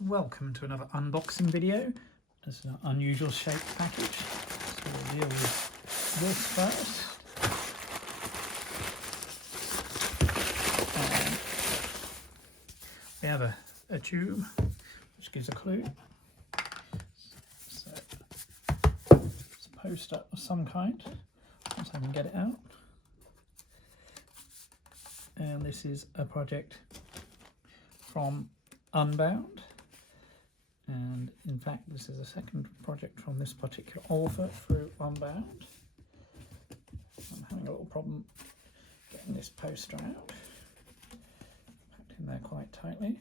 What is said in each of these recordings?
Welcome to another unboxing video. It's an unusual shaped package, so we'll deal with this first. We have a tube which gives a clue. So it's a poster of some kind, once I can get it out. And this is a project from Unbound. And in fact, this is a second project from this particular author through Unbound. I'm having a little problem getting this poster out. Packed in there quite tightly,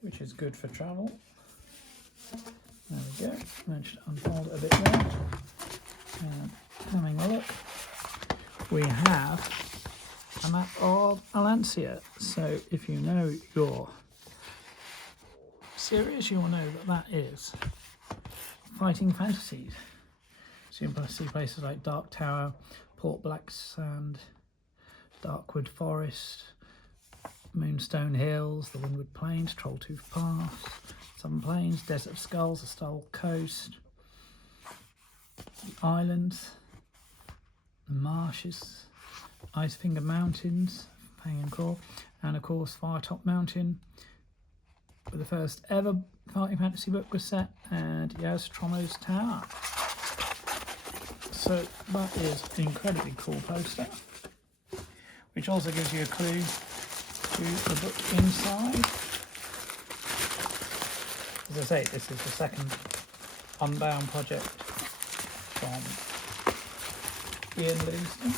which is good for travel. There we go. Managed to unfold it a bit there. And having a look, we have a map of Alancia. So if you know your series, you'll know that that is fighting fantasies. So you can see places like Dark Tower, Port Black Sand, Darkwood Forest, Moonstone Hills, the Windward Plains, Trolltooth Pass, Southern Plains, Desert of Skulls, the Stull Coast, the Islands, the Marshes, Icefinger Mountains, Fang and Claw, and of course Firetop Mountain, where the first ever fighting fantasy book was set, and Trollo's Tower. So that is an incredibly cool poster, which also gives you a clue to the book inside. As I say, this is the second Unbound project from Iain Livingstone.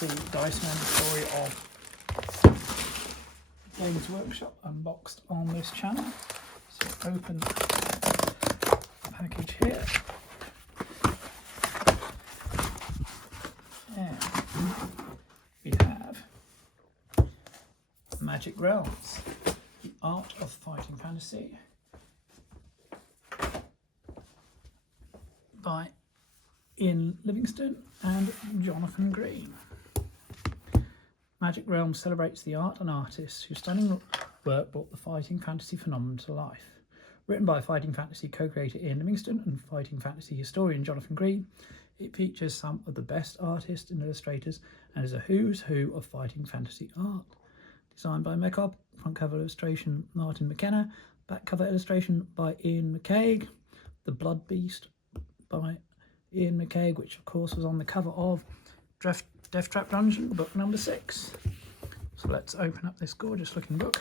The Dice Man story of Games Workshop unboxed on this channel. So open the package here, and we have Magic Realms, the Art of Fighting Fantasy by Iain Livingstone and Jonathan Green. Magic Realms celebrates the art and artists whose stunning work brought the fighting fantasy phenomenon to life. Written by fighting fantasy co-creator Iain Livingstone and fighting fantasy historian Jonathan Green, it features some of the best artists and illustrators and is a who's who of fighting fantasy art. Designed by McCaig, front cover illustration Martin McKenna, back cover illustration by Iain McCaig, The Blood Beast by Iain McCaig, which of course was on the cover of Death Trap Dungeon, book number 6. So let's open up this gorgeous looking book.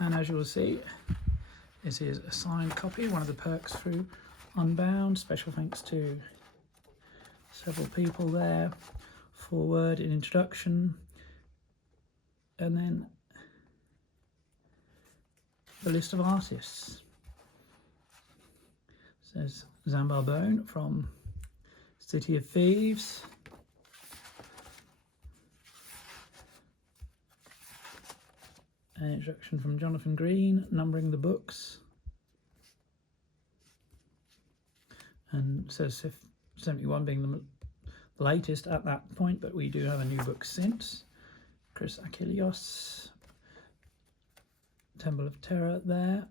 And as you will see, this is a signed copy, one of the perks through Unbound. Special thanks to several people there. Foreword and introduction. And then the list of artists. It says Zambar Bone from City of Thieves. An introduction from Jonathan Green, numbering the books. And it says 71 being the latest at that point, but we do have a new book since. Chris Achilleos, Temple of Terror there.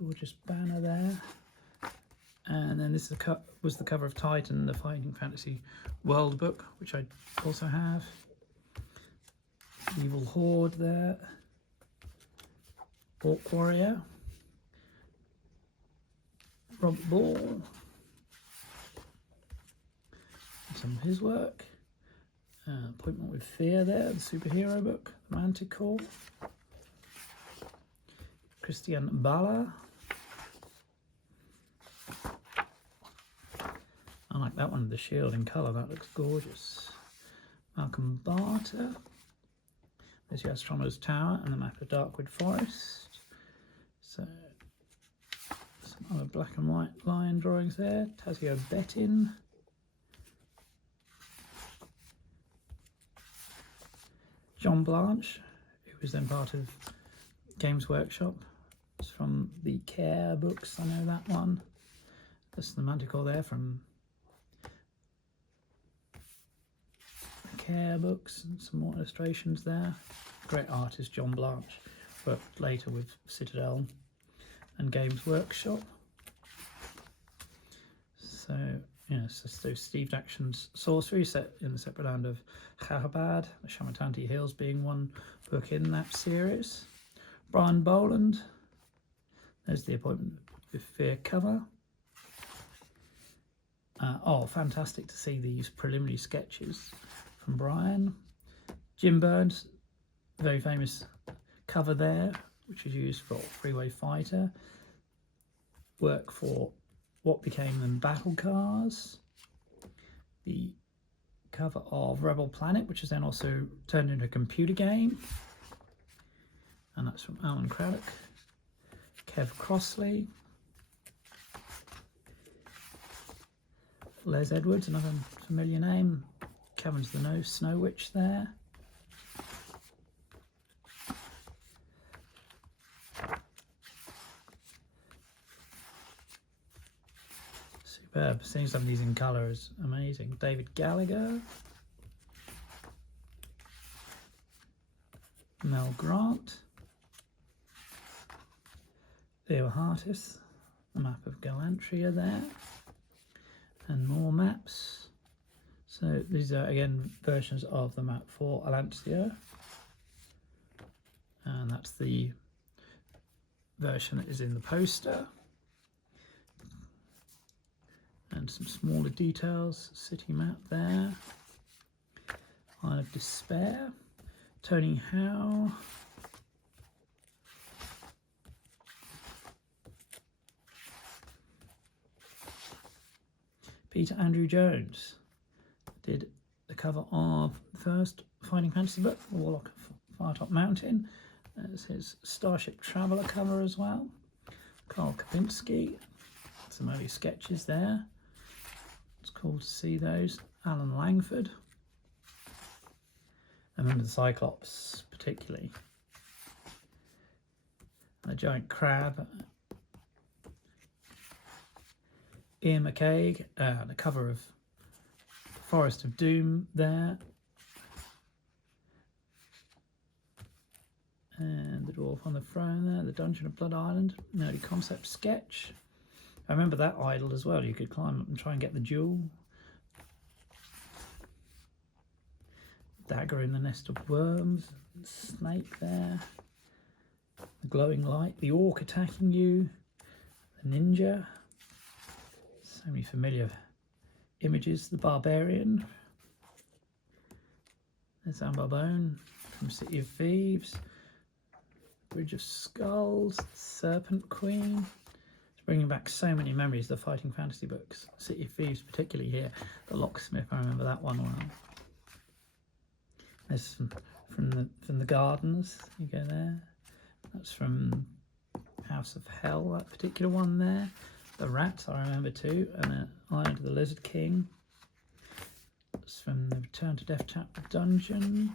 Gorgeous banner there. And then this is was the cover of Titan, the Fighting Fantasy World book, which I also have. Evil Horde there. Orc Warrior. Robert Ball. Some of his work. Appointment with Fear there, the superhero book. Manticore. Christian Bala. I like that one, the shield in colour, that looks gorgeous. Malcolm Barter. There's Trollo's Tower and the map of Darkwood Forest. So some other black and white line drawings there. Tazio Bettin. John Blanche, who was then part of Games Workshop. It's from the Care books, I know that one. That's the manticore there from Care books, and some more illustrations there. Great artist John Blanche, worked later with Citadel and Games Workshop. So, so Steve Jackson's Sorcery, set in the separate land of Chahabad, the Shamatanti Hills being one book in that series. Brian Boland, there's the Appointment with Fear cover. Fantastic to see these preliminary sketches from Brian. Jim Burns, very famous cover there, which was used for Freeway Fighter. Work for what became them battle cars. The cover of Rebel Planet, which is then also turned into a computer game. And that's from Alan Craddock. Kev Crossley. Les Edwards, another familiar name. Caverns of the Snow Witch there. Superb. Seeing some of these in colour is amazing. David Gallagher. Mel Grant. Theo Hartis. A map of Galantria there. And more maps. So these are again versions of the map for Alancia, and that's the version that is in the poster. And some smaller details, city map there. Isle of Despair, Tony Howe. Peter Andrew Jones did the cover of the first Fighting Fantasy book, The Warlock of Firetop Mountain. There's his Starship Traveller cover as well. Carl Kapinski, some early sketches there. It's cool to see those. Alan Langford. I remember the Cyclops particularly. And the giant crab. Iain McCaig, the cover of Forest of Doom there. And the dwarf on the throne there, the Dungeon of Blood Island, an early concept sketch. I remember that idol as well, you could climb up and try and get the jewel. Dagger in the Nest of Worms, snake there. The glowing light, the orc attacking you, the ninja. So many familiar images. The Barbarian. There's Ambarbone from City of Thieves. Bridge of Skulls. Serpent Queen. It's bringing back so many memories of the Fighting Fantasy books. City of Thieves particularly here. The Locksmith, I remember that one well. There's some from the Gardens. You go there. That's from House of Hell, that particular one there. The Rats, I remember too, and Island of the Lizard King. It's from the Return to Death Chapter Dungeon.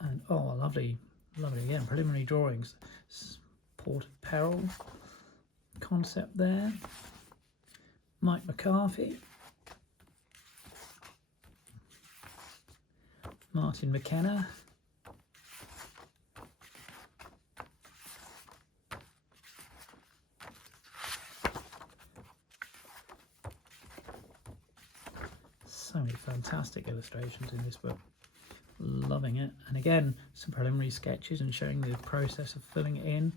And lovely, again, preliminary drawings. Port of Peril concept there. Mike McCarthy. Martin McKenna. So many fantastic illustrations in this book. Loving it. And again, some preliminary sketches and showing the process of filling it in.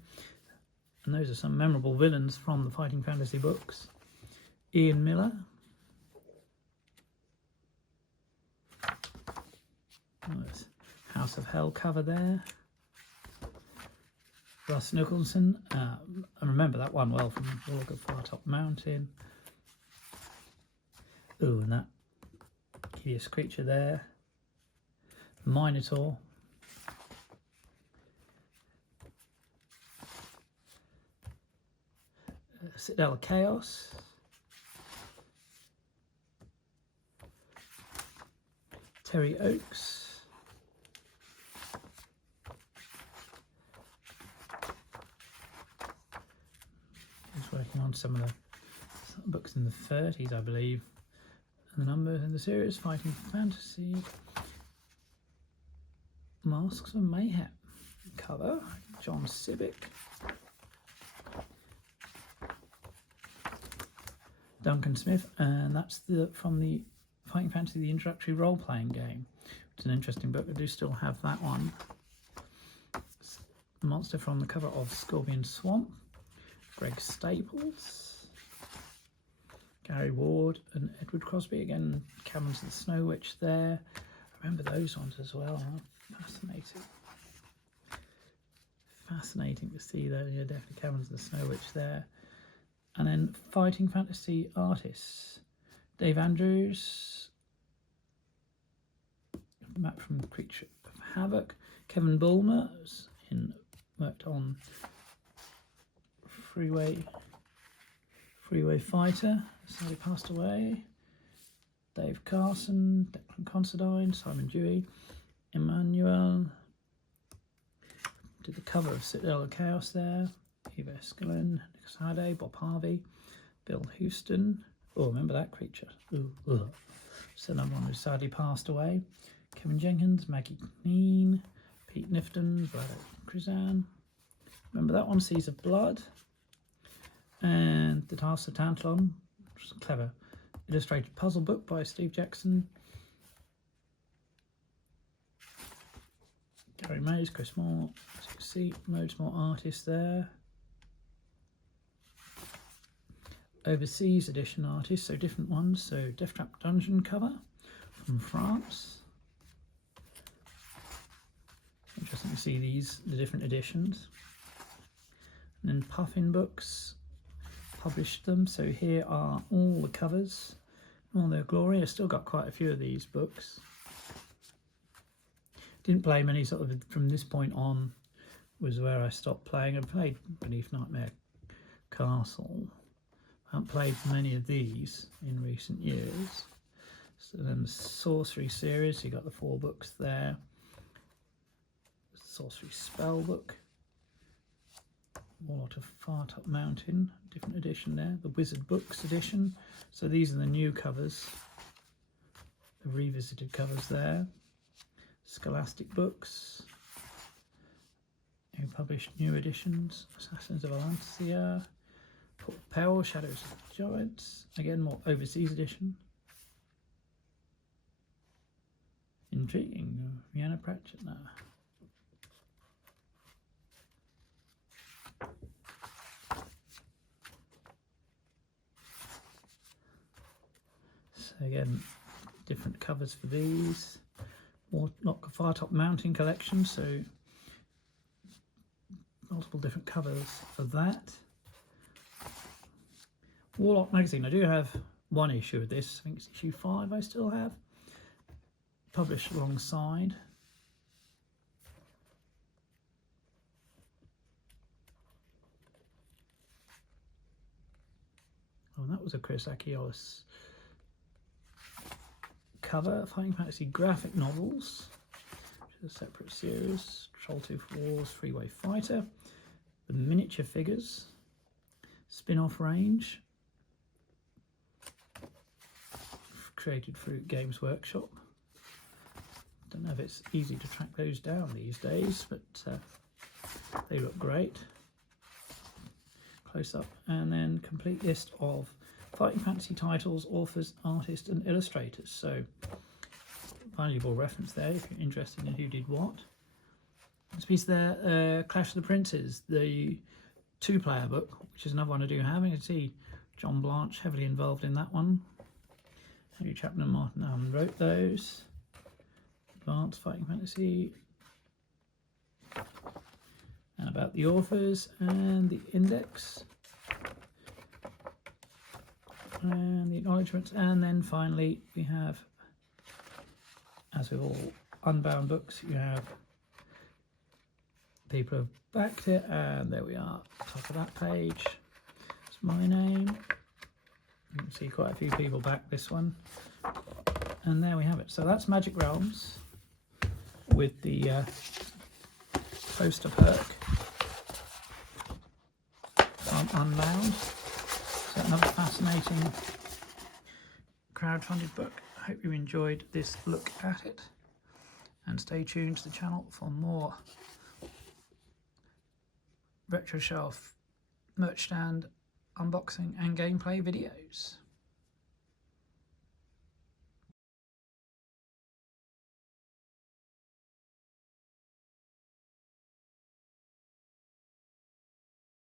And those are some memorable villains from the Fighting Fantasy books. Ian Miller. Nice. House of Hell cover there. Russ Nicholson. I remember that one well from Warlock of Firetop Mountain. Ooh, and that hideous creature there. Minotaur. Citadel Chaos, Terry Oaks, he's working on some of the books in the 30s, I believe, and the numbers in the series. Fighting Fantasy, Masks of Mayhem cover, John Civic, Duncan Smith, and that's from the Fighting Fantasy, the introductory role-playing game. It's an interesting book. I do still have that one. It's the monster from the cover of Scorpion Swamp, Greg Staples, Gary Ward and Edward Crosby. Again, Caverns of the Snow Witch there. I remember those ones as well. Fascinating. Fascinating to see those. Yeah, definitely Caverns of the Snow Witch there. And then Fighting Fantasy artists, Dave Andrews, map from Creature of Havoc, Kevin Bulmer worked on Freeway Fighter, sadly passed away, Dave Carson, Declan Considine, Simon Dewey, Emmanuel, did the cover of Citadel of Chaos there, Eva Escalon, Nicholas Hade, Bob Harvey, Bill Houston. Oh, remember that creature. Ooh. So another one who sadly passed away. Kevin Jenkins, Maggie Kneen, Pete Nifton, Vlado Krizan. Remember that one, Seas of Blood. And The Task of Tantalon, which is a clever illustrated puzzle book by Steve Jackson. Gary Mays, Chris Moore, as you can see, loads more artists there. Overseas edition artists, so different ones. So Death Trap Dungeon cover from France. Interesting to see the different editions. And then Puffin Books published them. So here are all the covers, all their glory. I've still got quite a few of these books. Didn't play many sort of from this point on, was where I stopped playing. I played Beneath Nightmare Castle. I haven't played many of these in recent years. So then the Sorcery series, you got the 4 books there. Sorcery Spellbook, Warlord of Fartop Mountain, different edition there. The Wizard Books edition. So these are the new covers, the revisited covers there. Scholastic Books, who published new editions. Assassins of Alancia, Port Pell, Shadows of the Giants, again more overseas edition. Intriguing, Rhianna Pratchett now. So again, different covers for these. Warlock of Fartop Mountain collection, so multiple different covers for that. Warlock magazine, I do have one issue of this, I think it's issue 5 I still have, published alongside. Oh, and that was a Chris Achilleos cover. Fighting Fantasy graphic novels, which is a separate series. Trolltooth Wars, Freeway Fighter, the miniature figures, spin-off range, created through Games Workshop. Don't know if it's easy to track those down these days, but they look great. Close up, and then complete list of Fighting Fantasy titles, authors, artists and illustrators. So valuable reference there if you're interested in who did what. This piece there, Clash of the Princes, the 2-player book, which is another one I do have. You can see John Blanche heavily involved in that one. Henry Chapman and Martin Allen wrote those. Advanced Fighting Fantasy. And about the authors and the index. And the acknowledgements, and then finally we have, as with all Unbound books, you have people have backed it, and there we are, top of that page, my name. You can see quite a few people back this one. And there we have it. So that's Magic Realms with the poster perk from Unbound. So another fascinating crowdfunded book. I hope you enjoyed this look at it. And stay tuned to the channel for more retro shelf, merch stand, unboxing and gameplay videos.